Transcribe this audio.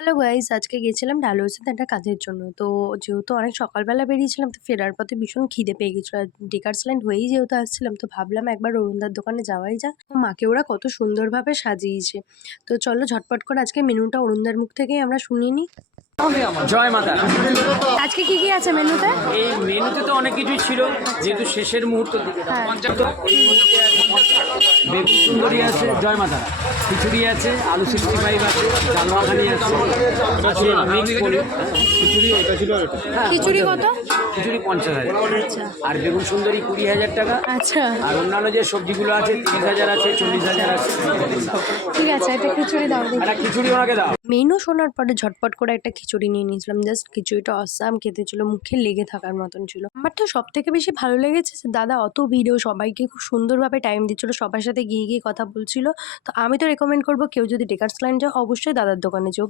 Hello guys, আজকে গেছিলাম ডালহৌসিতে একটা কাজের জন্য। তো যেহেতু অনেক সকালবেলা বেরিয়েছিলাম, তো ফেরার পথে ভীষণ খিদে পেয়ে গেছিল। আর ডেকার্স ল্যান্ড হয়েই যেহেতু আসছিলাম, তো ভাবলাম একবার অরুণদার দোকানে যাওয়াই যাক। তো মাকে ওরা কত সুন্দরভাবে সাজিয়েছে। তো চলো ঝটপট করে আজকে মেনুটা অরুণদার মুখ থেকেই আমরা শুনিয়ে নিই। জয় মাতা। আজকে কি কি আছে মেনুতে? এই মেনুতে তো অনেক কিছুই ছিল, যেহেতু শেষের মুহূর্তের দিকে হ্যাঁ। বেগুন সুন্দরী আছে, জয় মাতা, খিচুড়ি আছে, আলু 65 আছে, ডাল মাখানি আছে, মিক্স পনির, খিচুড়ি এটা ছিল। খিচুড়ি কত? খিচুড়ি 50,000, আচ্ছা আর বেগুন সুন্দরী 20,000 টাকা। আচ্ছা, আর অন্যান্য যে সবজিগুলো আছে 30,000 আছে, 40,000 আছে। ঠিক আছে, একটা খিচুড়ি দাও দেখি। একটা খিচুড়ি ওনাকে দাও। মেনু শোনার পরে ঝটপট করে একটা খিচুড়ি নিয়ে নিয়েছিলাম। জাস্ট খিচুড়িটা অসাম খেতে ছিল, মুখে লেগে থাকার মতন ছিল। আমার তো সব থেকে বেশি ভালো লেগেছে যে দাদা অত ভিড়েও সবাইকে খুব সুন্দরভাবে টাইম দিচ্ছিল, সবার সাথে গিয়ে গিয়ে কথা বলছিল। তো আমি তো রেকমেন্ড করবো কেউ যদি ডেকার্স ল্যান্ড যায় অবশ্যই দাদার দোকানে যেও।